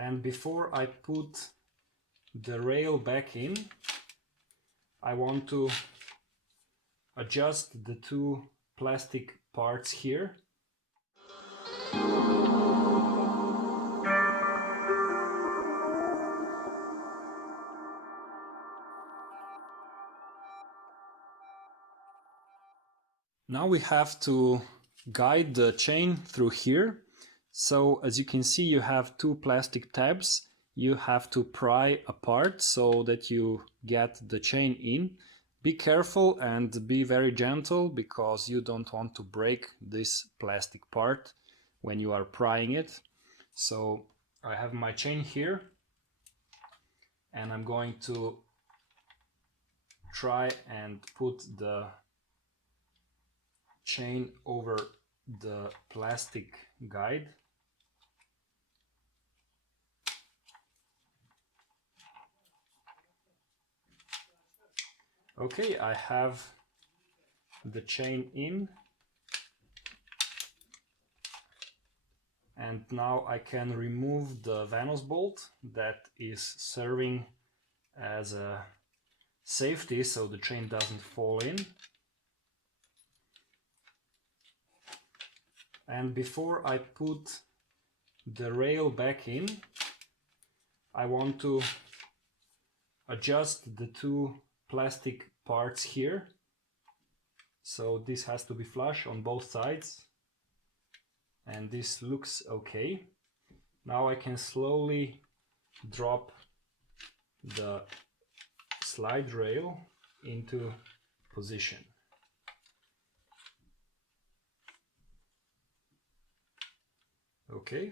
And before I put the rail back in, I want to adjust the two plastic parts here. Now we have to guide the chain through here. So as you can see, you have two plastic tabs. You have to pry apart so that you get the chain in. Be careful and be very gentle, because you don't want to break this plastic part when you are prying it. So I have my chain here, and I'm going to try and put the chain over the plastic guide. Okay, I have the chain in, and now I can remove the VANOS bolt that is serving as a safety so the chain doesn't fall in. And before I put the rail back in, I want to adjust the two plastic parts here. So this has to be flush on both sides, and this looks okay. Now I can slowly drop the slide rail into position. Okay.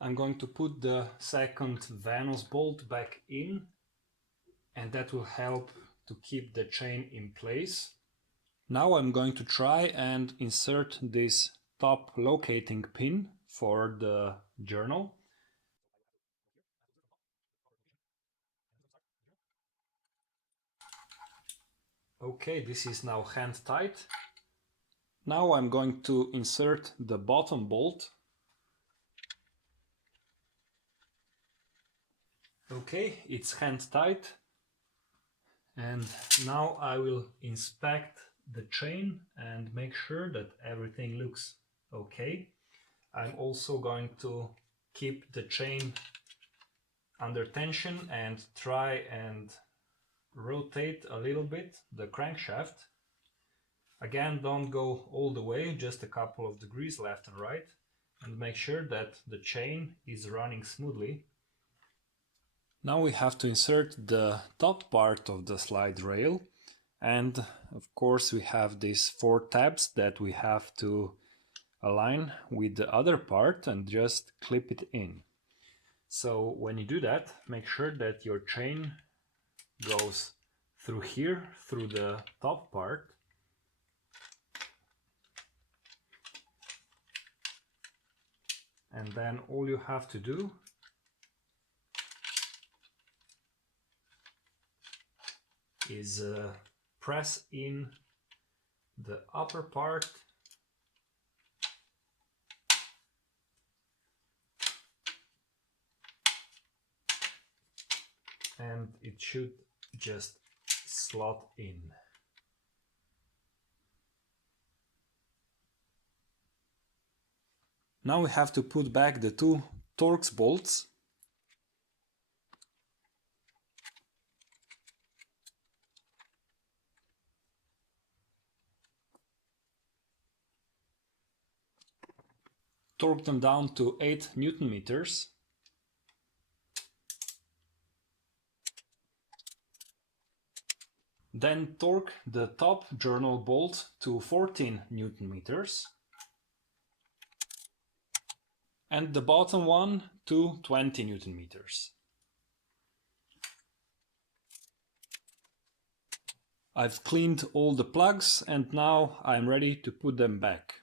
I'm going to put the second VANOS bolt back in, and that will help to keep the chain in place. Now I'm going to try and insert this top locating pin for the journal. Okay, this is now hand tight. Now I'm going to insert the bottom bolt. Okay, it's hand tight. And now I will inspect the chain and make sure that everything looks okay. I'm also going to keep the chain under tension and try and rotate a little bit the crankshaft. Again, don't go all the way, just a couple of degrees left and right, and make sure that the chain is running smoothly. Now we have to insert the top part of the slide rail, and of course we have these 4 tabs that we have to align with the other part and just clip it in. So when you do that, make sure that your chain goes through here, through the top part. And then all you have to do is press in the upper part and it should just slot in. Now we have to put back the 2 Torx bolts. Torque them down to 8 Newton meters. Then torque the top journal bolt to 14 Newton meters. And the bottom one to 20 Newton meters. I've cleaned all the plugs and now I'm ready to put them back.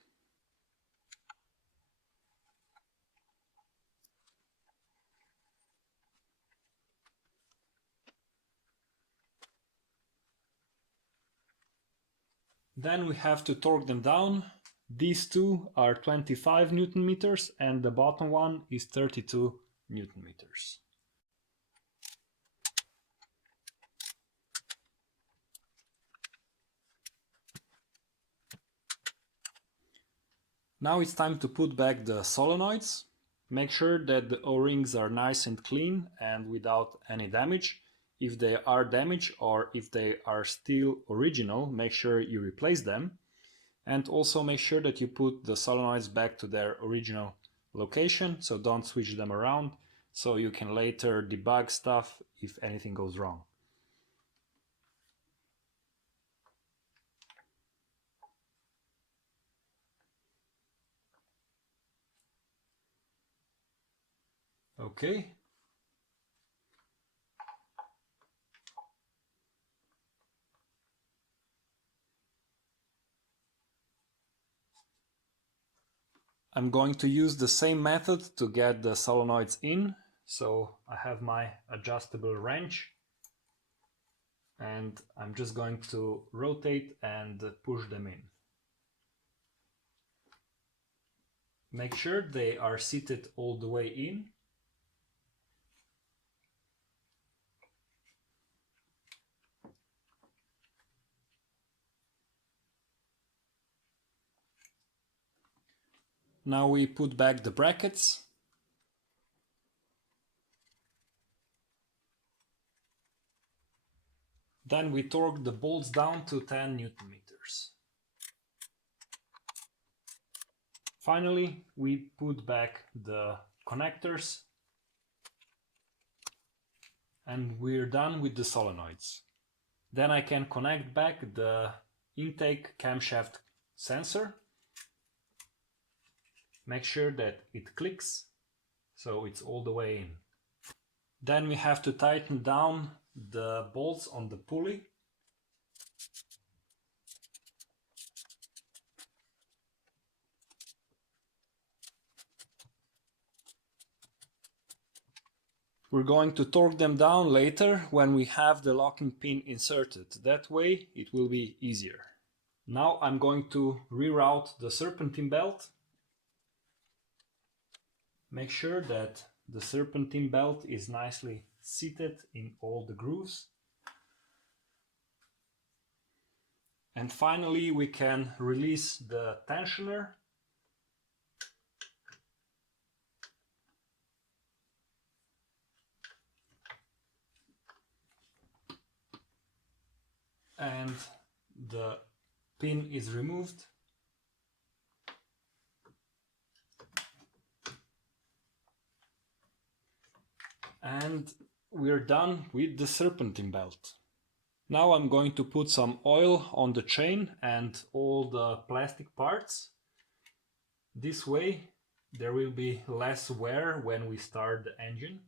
Then we have to torque them down. These two are 25 Newton meters and the bottom one is 32 Newton meters. Now it's time to put back the solenoids. Make sure that the O-rings are nice and clean and without any damage. If they are damaged or if they are still original, make sure you replace them. And also make sure that you put the solenoids back to their original location, so don't switch them around, so you can later debug stuff if anything goes wrong. Okay. I'm going to use the same method to get the solenoids in. So I have my adjustable wrench and I'm just going to rotate and push them in. Make sure they are seated all the way in. Now we put back the brackets. Then we torque the bolts down to 10 Newton meters. Finally, we put back the connectors and we're done with the solenoids. Then I can connect back the intake camshaft sensor. Make sure that it clicks, so it's all the way in. Then we have to tighten down the bolts on the pulley. We're going to torque them down later when we have the locking pin inserted. That way it will be easier. Now I'm going to reroute the serpentine belt. Make sure that the serpentine belt is nicely seated in all the grooves. And finally we can release the tensioner. And the pin is removed. And we're done with the serpentine belt. Now I'm going to put some oil on the chain and all the plastic parts. This way there will be less wear when we start the engine.